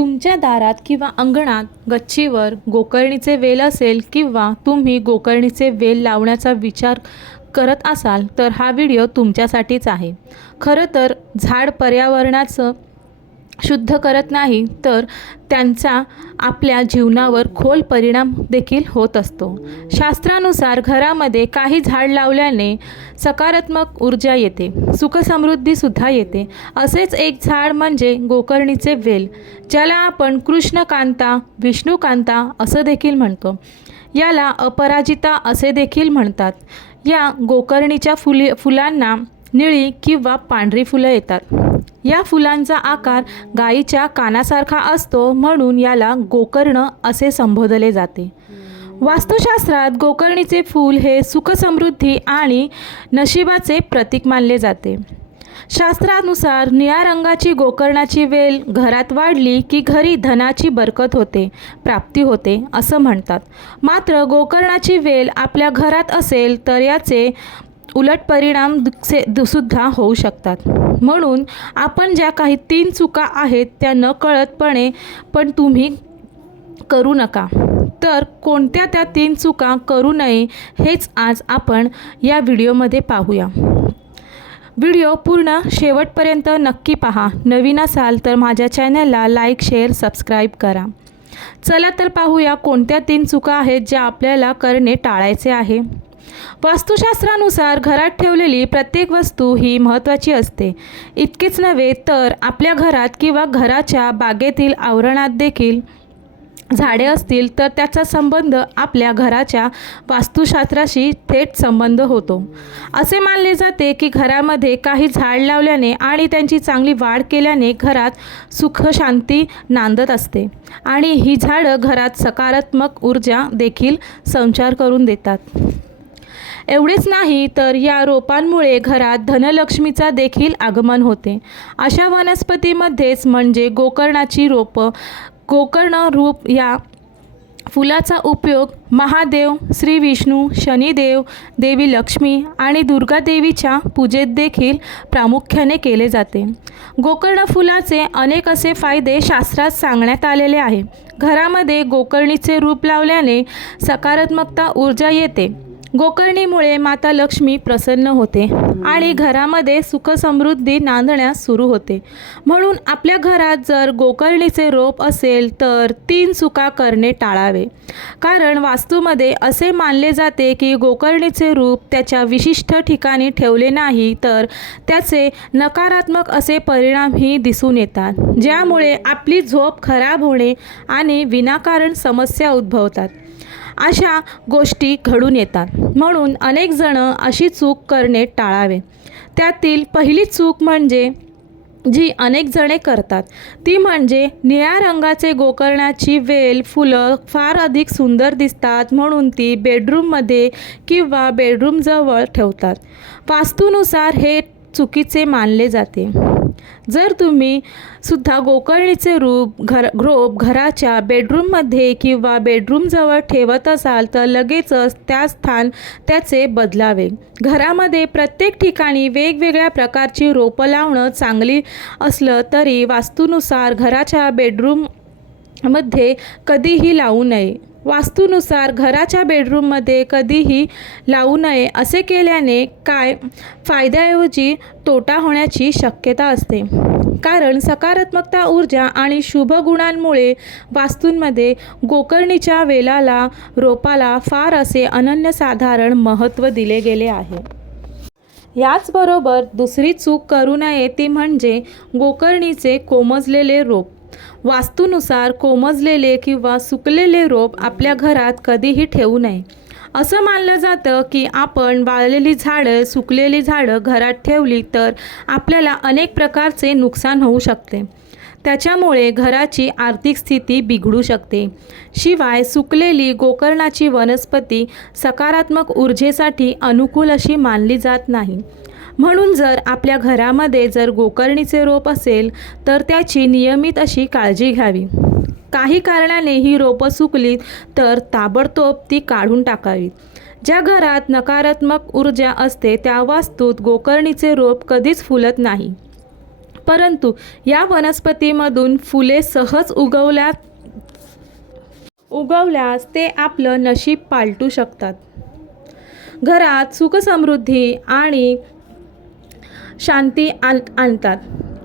तुमच्या दारात किंवा अंगणात गच्चीवर गोकर्णीचे वेल असेल किंवा तुम्ही गोकर्णीचे वेल लावण्याचा विचार करत असाल तर हा व्हिडिओ तुमच्यासाठीच आहे. खरं तर झाड पर्यावरणाचं शुद्ध करत नाही तर त्यांचा आपल्या जीवनावर खोल परिणाम देखील होत असतो. शास्त्रानुसार घरामध्ये काही झाड लावल्याने सकारात्मक ऊर्जा येते सुखसमृद्धीसुद्धा येते. असेच एक झाड म्हणजे गोकर्णीचे वेल ज्याला आपण कृष्णकांता विष्णुकांता असं देखील म्हणतो. याला अपराजिता असे देखील म्हणतात. या गोकर्णीच्या फुले फुलांना निळी किंवा पांढरी फुलं येतात. या फुलांचा आकार गायीच्या कानासारखा असतो म्हणून याला गोकर्ण असे संबोधले जाते. वास्तुशास्त्रात गोकर्णीचे फूल हे सुखसमृद्धी आणि नशिबाचे प्रतीक मानले जाते. शास्त्रानुसार निळ्या रंगाची गोकर्णाची वेल घरात वाढली की घरी धनाची बरकत होते प्राप्ती होते असं म्हणतात. मात्र गोकर्णाची वेल आपल्या घरात असेल तर याचे उलट परिणाम दुसे दुसुद्धा होऊ शकतात. म्हणून आपण ज्या काही तीन चुका आहेत त्या न कळतपणे पण तुम्ही करू नका. तर कोणत्या त्या तीन चुका करू नये हेच आज आपण या व्हिडिओमध्ये पाहूया. व्हिडिओ पूर्ण शेवटपर्यंत नक्की पहा. नवीन असाल तर माझ्या चॅनलला लाईक शेअर सबस्क्राईब करा. चला तर पाहूया कोणत्या तीन चुका आहेत ज्या आपल्याला करणे टाळायचे आहे. वास्तुशास्त्रानुसार घरात ठेवलेली प्रत्येक वस्तू ही महत्त्वाची असते. इतकेच नव्हे तर आपल्या घरात किंवा घराच्या बागेतील आवरणात देखील झाडे असतील तर त्याचा संबंध आपल्या घराच्या वास्तुशास्त्राशी थेट संबंध होतो. असे मानले जाते की घरामध्ये काही झाड लावल्याने आणि त्यांची चांगली वाढ केल्याने घरात सुख शांती नांदत असते आणि ही झाडं घरात सकारात्मक ऊर्जा देखील संचार करून देतात. एवढेच नाही तर या रोपांमुळे घरात धनलक्ष्मीचा देखील आगमन होते. अशा वनस्पतीमध्येच म्हणजे गोकर्णाची रोपं गोकर्ण रूप या फुलाचा उपयोग महादेव श्री विष्णू शनिदेव देवी लक्ष्मी आणि दुर्गादेवीच्या पूजेत देखील प्रामुख्याने केले जाते. गोकर्ण फुलाचे अनेक असे फायदे शास्त्रात सांगण्यात आलेले आहे. घरामध्ये गोकर्णीचे रूप लावल्याने सकारात्मकता ऊर्जा येते. गोकर्णीमुळे माता लक्ष्मी प्रसन्न होते आणि घरामध्ये सुखसमृद्धी नांदण्यास सुरू होते. म्हणून आपल्या घरात जर गोकर्णीचे रोप असेल तर तीन चुका करणे टाळावे. कारण वास्तूमध्ये असे मानले जाते की गोकर्णीचे रूप त्याच्या विशिष्ट ठिकाणी ठेवले नाही तर त्याचे नकारात्मक असे परिणामही दिसून येतात. ज्यामुळे आपली झोप खराब होणे आणि विनाकारण समस्या उद्भवतात. अशा गोष्टी घडून येतात. म्हणून अनेकजणं अशी चूक करणे टाळावे. त्यातील पहिली चूक म्हणजे जी अनेक जणे करतात ती म्हणजे निळ्या रंगाचे गोकर्णाची वेल फुलं फार अधिक सुंदर दिसतात म्हणून ती बेडरूममध्ये किंवा बेडरूमजवळ ठेवतात. वास्तूनुसार हे चुकीचे मानले जाते. जर तुम्ही सुद्धा गोकर्णीचे रूप घर रोप घराच्या बेडरूममध्ये किंवा बेडरूमजवळ ठेवत असाल तर लगेचच त्या स्थान त्याचे बदलावे. घरामध्ये प्रत्येक ठिकाणी वेगवेगळ्या प्रकारची रोपं लावणं चांगली असलं तरी वास्तूनुसार घराच्या बेडरूममध्ये कधीही लावू नये. वास्तूनुसार घराच्या बेडरूममध्ये कधीही लावू नये असे केल्याने काय फायद्याऐवजी तोटा होण्याची शक्यता असते. कारण सकारात्मकता ऊर्जा आणि शुभ गुणांमुळे वास्तूंमध्ये गोकर्णीच्या वेलाला रोपाला फार असे अनन्यसाधारण महत्त्व दिले गेले आहे. याचबरोबर दुसरी चूक करू नये ती म्हणजे गोकर्णीचे कोमजलेले रोप. वास्तूनुसार कोमजलेले किंवा सुकलेले रोप आपल्या घरात कधीही ठेवू नये. असं मानलं जातं की आपण वाळलेली झाडं सुकलेली झाडं घरात ठेवली तर आपल्याला अनेक प्रकारचे नुकसान होऊ शकते. त्याच्यामुळे घराची आर्थिक स्थिती बिघडू शकते. शिवाय सुकलेली गोकर्णाची वनस्पती सकारात्मक ऊर्जेसाठी अनुकूल अशी मानली जात नाही. म्हणून जर आपल्या घरामध्ये जर गोकर्णीचे रोप असेल तर त्याची नियमित अशी काळजी घ्यावी. काही कारणाने ही रोपं सुकली तर ताबडतोब ती काढून टाकावीत ज्या घरात नकारात्मक ऊर्जा असते त्या वास्तूत गोकर्णीचे रोप कधीच फुलत नाही. परंतु या वनस्पतीमधून फुले सहज उगवल्या उगवल्यास ते आपलं नशीब पालटू शकतात. घरात सुखसमृद्धी आणि शांती आण आणतात.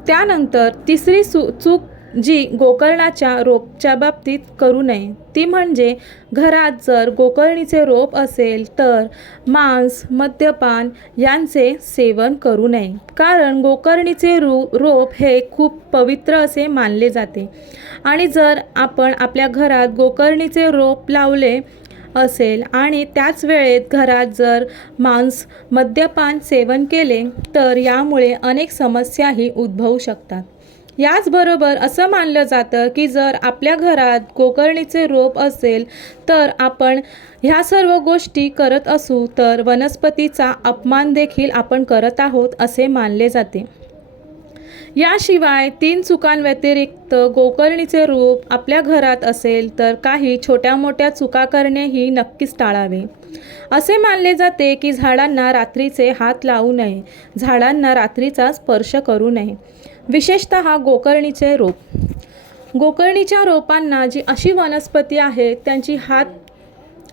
त्यानंतर तिसरी सु चूक जी गोकर्णाच्या रोपच्या बाबतीत करू नये ती म्हणजे घरात जर गोकर्णीचे रोप असेल तर मांस मद्यपान यांचे सेवन करू नये. कारण गोकर्णीचे रो रोप हे खूप पवित्र असे मानले जाते. आणि जर आपण आपल्या घरात गोकर्णीचे रोप लावले असेल. आणि त्याच वेळेत घरात जर मांस मद्यपान सेवन केले तर यामुळे अनेक समस्याही उद्भवू शकतात. याचबरोबर असं मानलं जातं की जर आपल्या घरात गोकर्णीचे रोप असेल तर आपण ह्या सर्व गोष्टी करत असू तर वनस्पतीचा अपमान देखील आपण करत आहोत असे मानले जाते. याशिवाय तीन चुकांव्यतिरिक्त गोकर्णीचे रूप आपल्या घरात असेल तर काही छोट्या मोठ्या चुका करणेही नक्कीच टाळावे. असे मानले जाते की झाडांना रात्रीचे हात लावू नये. झाडांना रात्रीचा स्पर्श करू नये. विशेषत गोकर्णीचे रोप. गोकर्णीच्या रोपांना जी अशी वनस्पती आहे त्यांची हात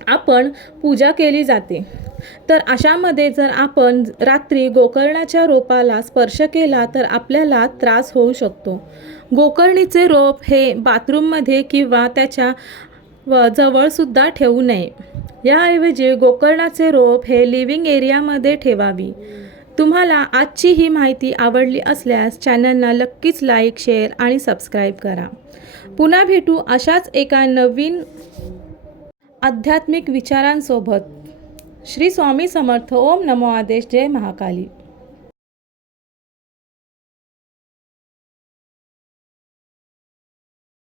आपण पूजा केली जाते. तर अशामध्ये जर आपण रात्री गोकर्णाच्या रोपाला स्पर्श केला तर आपल्याला त्रास होऊ शकतो. गोकर्णीचे रोप हे बाथरूममध्ये किंवा त्याच्या व जवळसुद्धा ठेवू नये. याऐवजी गोकर्णाचे रोप हे लिव्हिंग एरियामध्ये ठेवावी. तुम्हाला आजची ही माहिती आवडली असल्यास चॅनलला नक्कीच लाईक शेअर आणि सबस्क्राईब करा. पुन्हा भेटू अशाच एका नवीन आध्यात्मिक विचारांसोबत. श्री स्वामी समर्थ. ओम नमो आदेश. जय महाकाली.